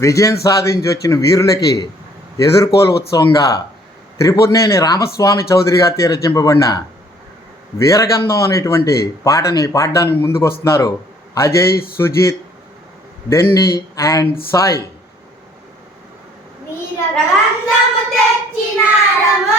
విజయం సాధించి వచ్చిన వీరులకి ఎదుర్కోలు ఉత్సవంగా త్రిపురనేని రామస్వామి చౌదరి గారితో రచింపబడిన వీరగంధం అనేటువంటి పాటని పాడడానికి ముందుకు వస్తున్నారు అజయ్, సుజిత్, డెన్నీ అండ్ సాయి. వీరగంధము తెచ్చినారము